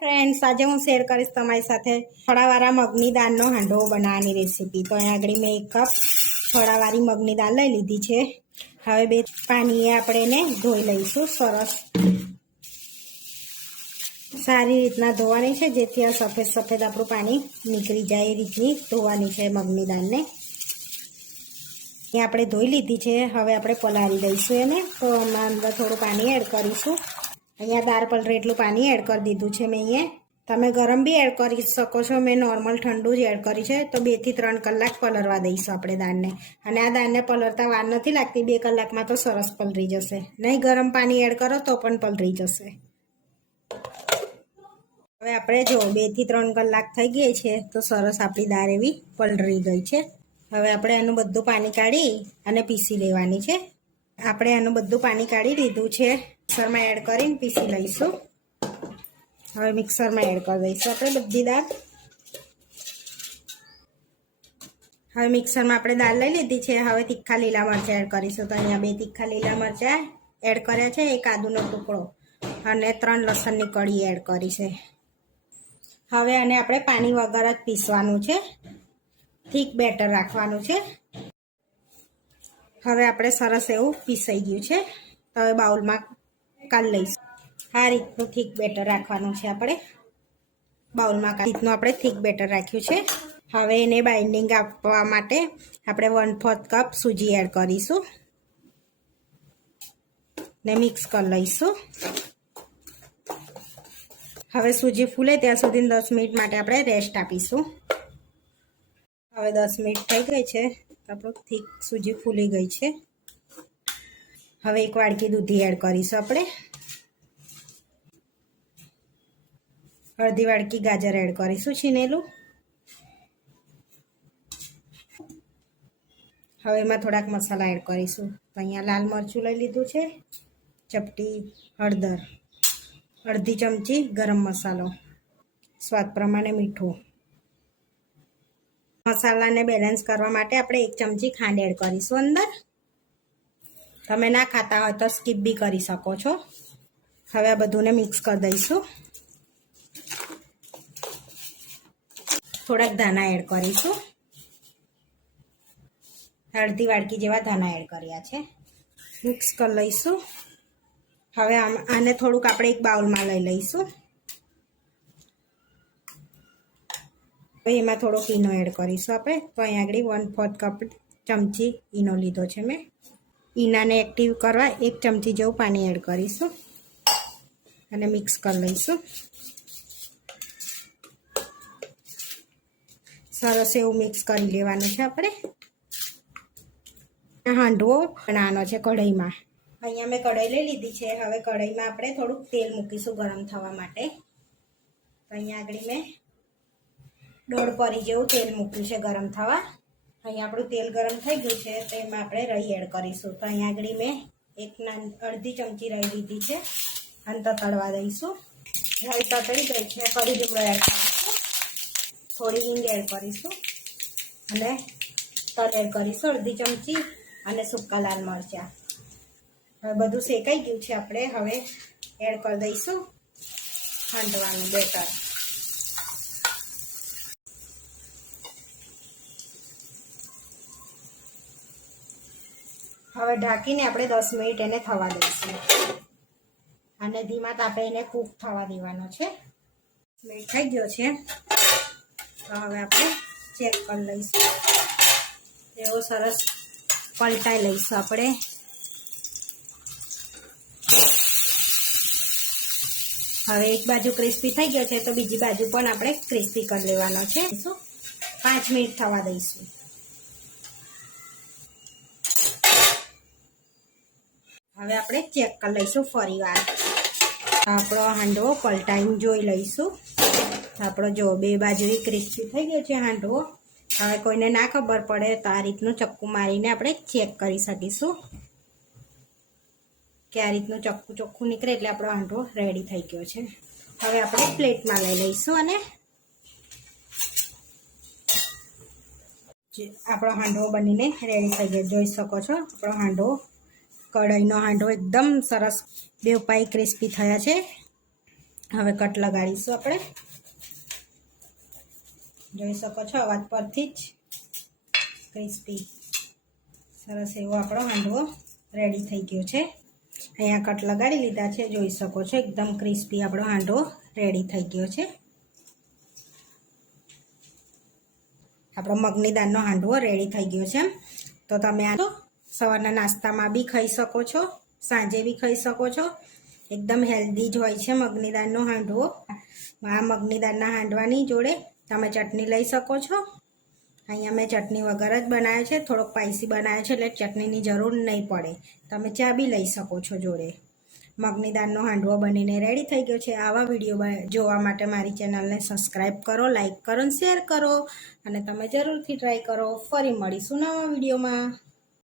Friends આજે હું share કરીશ તમારી સાથે છોડાવાળા મગની દાળનો હાંડવો બનાવવાની રેસીપી તો અહીંયા આગળ મેં એક કપ છોડાવાળી મગની દાળ લઈ લીધી છે. હવે બે પાણીએ આપણે એને ધોઈ લઈશું. સરસ. સારી રીતના ધોવાની છે, જેથી આ સફેદ સફેદ આપણું પાણી નીકળી જાય એ રીતની ધોવાની છે મગની દાળને. એ આપણે ધોઈ લીધી છે. હવે આપણે પલાળી દઈશું એને. તો આમાં અંદર થોડું પાણી એડ કરીશું. અહીંયા દાળ પલરે એટલું પાણી એડ કરી દીધું છે મેં અહીંયા. તમે ગરમ બી એડ કરી શકો છો. મેં નોર્મલ ઠંડુ જ એડ કરી છે. તો બેથી ત્રણ કલાક પલરવા દઈશું આપણે દાળને. અને આ દાળને પલરતા વાર નથી લાગતી. બે કલાકમાં તો સરસ પલરી જશે. નહીં ગરમ પાણી એડ કરો તો પણ પલરી જશે. હવે આપણે જો બેથી ત્રણ કલાક થઈ ગઈ છે તો સરસ આપણી દાળ એવી પલરી ગઈ છે. હવે આપણે આનું બધું પાણી કાઢી અને પીસી લેવાની છે. આપણે આનું બધું પાણી કાઢી લીધું છે. મિક્સરમાં એડ કરીને પીસી લઈશું. હવે મિક્સરમાં એડ કરી દઈશું આપણે બધી દાળ. હવે મિક્સરમાં આપણે દાળ લઈ લીધી છે. હવે તીખા લીલા મરચાં એડ કરીશું. તો અહીંયા બે તીખા લીલા મરચાં એડ કર્યા છે. એક આદુનો ટુકડો અને ત્રણ લસણની કળી એડ કરી છે. હવે આને આપણે પાણી વગર જ પીસવાનું છે. થીક બેટર રાખવાનું છે. હવે આપણે સરસ એવું પીસાઈ ગયું છે. તો હવે બાઉલમાં કાલ લઈશું. આ રીતનું થીક બેટર રાખવાનું છે આપણે. બાઉલમાં આ રીતનું આપણે થીક બેટર રાખ્યું છે. હવે એને બાઇન્ડિંગ આપવા માટે આપણે વન ફોર્થ કપ સૂજી એડ કરીશું. ને મિક્સ કરી લઈશું. હવે સૂજી ફૂલે ત્યાં સુધી દસ મિનિટ માટે આપણે રેસ્ટ આપીશું. હવે દસ મિનિટ થઈ ગઈ છે. આપણું થીક સૂજી ફૂલી ગઈ છે. હવે એક વાડકી દૂધી એડ કરીશું આપણે. અડધી વાડકી ગાજર એડ કરીશું છીનેલું હવે એમાં થોડાક મસાલા એડ કરીશું. તો અહીંયા લાલ મરચું લઈ લીધું છે, ચપટી, હળદર, અડધી ચમચી ગરમ મસાલો. સ્વાદ પ્રમાણે મીઠું. મસાલાને બેલેન્સ કરવા માટે આપણે એક ચમચી ખાંડ એડ કરીશું અંદર. તમે ના ખાતા હોય તો સ્કીપ બી કરી શકો છો. હવે આ બધુંને મિક્સ કરી દઈશું. થોડાક ધાણા એડ કરીશું. અડધી વાડકી જેવા ધાણા એડ કર્યા છે. મિક્સ કરી લઈશું. હવે આને થોડુંક આપણે એક બાઉલમાં લઈ લઈશું. હવે એમાં થોડોક ઈનો એડ કરીશું આપણે. તો અહીંયા આગળ વન ફોર્થ કપ ચમચી ઈનો લીધો છે મેં. ઈનાને એક્ટિવ કરવા એક ચમચી જેવું પાણી એડ કરીશું. અને મિક્સ કરી લઈશું. સરસ એવું મિક્સ કરી લેવાનું છે આપણે. હાંડવો બનાવવાનો છે કઢાઈમાં. અહીંયા મેં કઢાઈ લઈ લીધી છે. હવે કઢાઈમાં આપણે થોડુંક તેલ મૂકીશું ગરમ થવા માટે. તો અહીંયા આગળ મેં દોઢ પરી જેવું તેલ મૂક્યું છે ગરમ થવા. અહીંયા આપણું તેલ ગરમ થઈ ગયું છે, તો એમાં આપણે રહી એડ કરીશું. તો અહીંયા આગળ મેં એક નાન અડધી ચમચી રહી લીધી છે. અને તતડવા દઈશું. રહી તતડી ગઈ છે. કરી લીમડો એડ કરીશું. થોડી હિંગ એડ કરીશું. અને તલ એડ કરીશું, અડધી ચમચી અને સૂકા લાલ મરચાં. હવે બધું શેકાઈ ગયું છે, આપણે હવે એડ કરી દઈશું. ખાંડવાનું બેટર. હવે ઢાંકીને આપણે દસ મિનિટ એને થવા દઈશું. અને ધીમા તાપે એને કૂક થવા દેવાનો છે. મિનિટ થઈ ગયો છે. તો હવે આપણે ચેક કરી લઈશું. એવો સરસ પલટાઈ લઈશું આપણે. હવે એક બાજુ ક્રિસ્પી થઈ ગયો છે તો બીજી બાજુ પણ આપણે ક્રિસ્પી કરી લેવાનો છે. પાંચ મિનિટ થવા દઈશું. હવે આપણે ચેક કરી લઈશું ફરી વાર આપણો હાંડવો પલટાઈને જોઈ લઈશું. આપણો જો બે બાજુ ક્રિસ્પી થઈ ગયો છે હાંડવો. હવે કોઈને ના ખબર પડે તો આ રીતનું ચક્કુ મારીને આપણે ચેક કરી શકીશું. કે આ રીતનું ચક્કુ ચોખ્ખું નીકળે એટલે આપણો હાંડવો રેડી થઈ ગયો છે. હવે આપણે પ્લેટમાં લઈ લઈશું અને આપણો હાંડવો બનીને રેડી થઈ ગયો. જોઈ શકો છો, આપણો હાંડવો કઢાઈનો હાંડવો એકદમ સરસ બે પાઈ ક્રિસ્પી થયા છે. હવે કટ લગાડીશું આપણે. જોઈ શકો છો અવાજ પરથી જ ક્રિસ્પી સરસ એવો આપણો હાંડવો રેડી થઈ ગયો છે. અહીંયા કટ લગાડી લીધા છે, જોઈ શકો છો એકદમ ક્રિસ્પી આપણો હાંડવો રેડી થઈ ગયો છે. આપણો મગની દાળનો હાંડવો રેડી થઈ ગયો છે તો તમે આ સવારના નાસ્તામાં બી ખાઈ શકો છો, સાંજે બી ખાઈ શકો છો. એકદમ હેલ્ધી જ હોય છે મગની દાળનો હાંડવો. આ મગની દાળના હાંડવાની જોડે તમે ચટણી લઈ શકો છો. અહીંયા મેં ચટણી વગર જ બનાવ્યો છે, થોડોક સ્પાઇસી બનાવ્યો છે એટલે ચટણીની જરૂર નહીં પડે. તમે ચા બી લઈ શકો છો જોડે. મગની દાળનો હાંડવો બનીને રેડી થઈ ગયો છે. આવા વીડિયો જોવા માટે મારી ચેનલને સબસ્ક્રાઈબ કરો લાઇક કરો અને શેર કરો. અને તમે જરૂરથી ટ્રાય કરો. ફરી મળીશું નવા વિડીયોમાં